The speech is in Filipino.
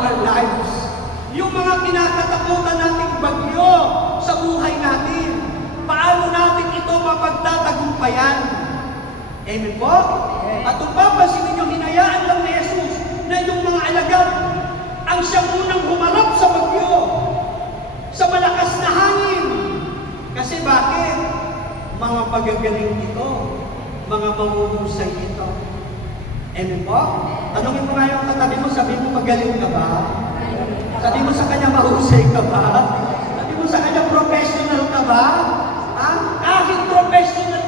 our lives. Yung mga kinakatakutan nating bagyo sa buhay natin, paano natin ito mapagtatagumpayan? Amen po? At kung papansin ninyo, hinayaan lang ni Jesus na yung mga alagad ang siyang unang humarap sa bagyo, sa malakas na hangin. Kasi bakit? Mga magagaling ito, mga mahuhusay ito. Amen po? Tanungin mo nga yung katabi mo, sabi mo, magaling ka ba? Sabi mo sa kanya, mahusay ka ba? Sabi mo sa kanya, professional ka ba? Ha? Kahit professional